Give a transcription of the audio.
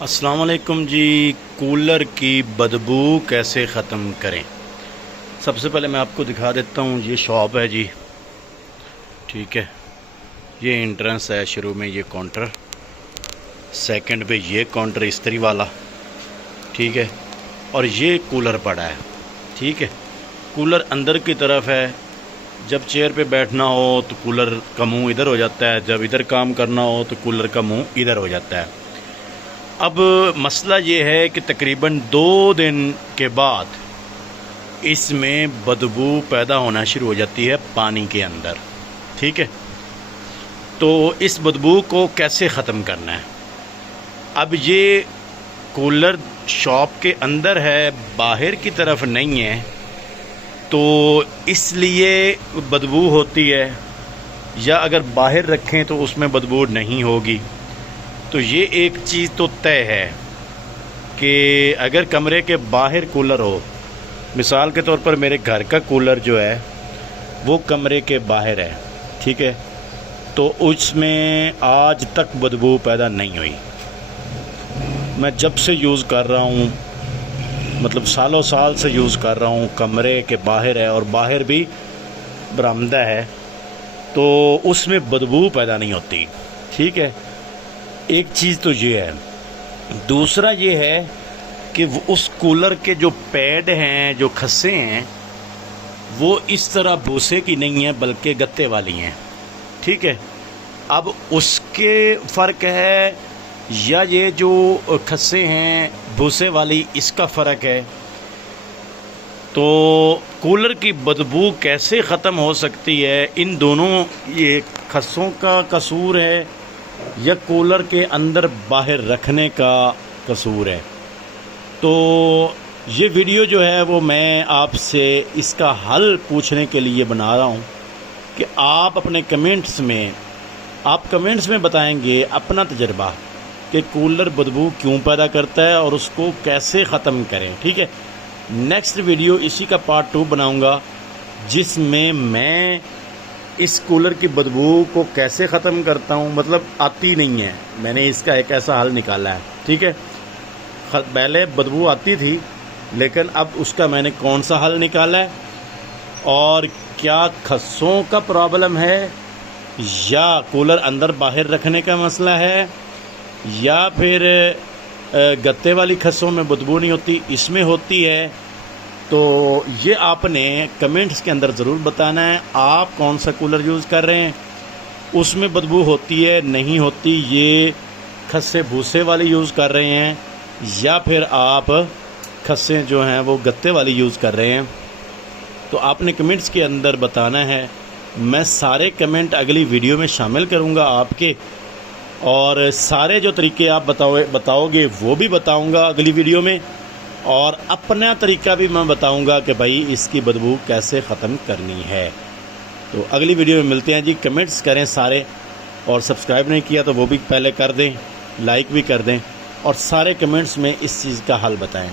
السلام علیکم جی۔ کولر کی بدبو کیسے ختم کریں؟ سب سے پہلے میں آپ کو دکھا دیتا ہوں، یہ شاپ ہے جی، ٹھیک ہے، یہ انٹرنس ہے، شروع میں یہ کاؤنٹر، سیکنڈ پہ یہ کاؤنٹر استری والا، ٹھیک ہے، اور یہ کولر پڑا ہے، ٹھیک ہے۔ کولر اندر کی طرف ہے، جب چیئر پہ بیٹھنا ہو تو کولر کا منہ ادھر ہو جاتا ہے، جب ادھر کام کرنا ہو تو کولر کا منہ ادھر ہو جاتا ہے۔ اب مسئلہ یہ ہے کہ تقریباً 2 دن کے بعد اس میں بدبو پیدا ہونا شروع ہو جاتی ہے پانی کے اندر، ٹھیک ہے۔ تو اس بدبو کو کیسے ختم کرنا ہے؟ اب یہ کولر شاپ کے اندر ہے، باہر کی طرف نہیں ہے، تو اس لیے بدبو ہوتی ہے، یا اگر باہر رکھیں تو اس میں بدبو نہیں ہوگی۔ تو یہ ایک چیز تو طے ہے کہ اگر کمرے کے باہر کولر ہو، مثال کے طور پر میرے گھر کا کولر جو ہے وہ کمرے کے باہر ہے، ٹھیک ہے، تو اس میں آج تک بدبو پیدا نہیں ہوئی۔ میں جب سے یوز کر رہا ہوں، مطلب سالوں سال سے یوز کر رہا ہوں، کمرے کے باہر ہے اور باہر بھی برآمدہ ہے، تو اس میں بدبو پیدا نہیں ہوتی، ٹھیک ہے۔ ایک چیز تو یہ ہے۔ دوسرا یہ ہے کہ اس کولر کے جو پیڈ ہیں، جو کھسے ہیں، وہ اس طرح بھوسے کی نہیں ہیں بلکہ گتے والی ہیں، ٹھیک ہے۔ اب اس کے فرق ہے، یا یہ جو کھسے ہیں بھوسے والی، اس کا فرق ہے۔ تو کولر کی بدبو کیسے ختم ہو سکتی ہے؟ ان دونوں، یہ کھسوں کا قصور ہے یا کولر کے اندر باہر رکھنے کا قصور ہے؟ تو یہ ویڈیو جو ہے وہ میں آپ سے اس کا حل پوچھنے کے لیے بنا رہا ہوں کہ آپ اپنے کمنٹس میں بتائیں گے اپنا تجربہ کہ کولر بدبو کیوں پیدا کرتا ہے اور اس کو کیسے ختم کریں، ٹھیک ہے۔ نیکسٹ ویڈیو اسی کا پارٹ 2 بناؤں گا، جس میں اس کولر کی بدبو کو کیسے ختم کرتا ہوں، مطلب آتی نہیں ہے، میں نے اس کا ایک ایسا حل نکالا ہے، ٹھیک ہے۔ پہلے بدبو آتی تھی، لیکن اب اس کا میں نے کون سا حل نکالا ہے، اور کیا کھسوں کا پرابلم ہے، یا کولر اندر باہر رکھنے کا مسئلہ ہے، یا پھر گتے والی کھسوں میں بدبو نہیں ہوتی، اس میں ہوتی ہے۔ تو یہ آپ نے کمنٹس کے اندر ضرور بتانا ہے، آپ کون سا کولر یوز کر رہے ہیں، اس میں بدبو ہوتی ہے نہیں ہوتی، یہ کھسے بھوسے والی یوز کر رہے ہیں، یا پھر آپ کھسے جو ہیں وہ گتے والی یوز کر رہے ہیں۔ تو آپ نے کمنٹس کے اندر بتانا ہے، میں سارے کمنٹ اگلی ویڈیو میں شامل کروں گا آپ کے، اور سارے جو طریقے آپ بتاؤ گے وہ بھی بتاؤں گا اگلی ویڈیو میں، اور اپنا طریقہ بھی میں بتاؤں گا کہ بھائی اس کی بدبو کیسے ختم کرنی ہے۔ تو اگلی ویڈیو میں ملتے ہیں جی۔ کمنٹس کریں سارے، اور سبسکرائب نہیں کیا تو وہ بھی پہلے کر دیں، لائک بھی کر دیں، اور سارے کمنٹس میں اس چیز کا حل بتائیں۔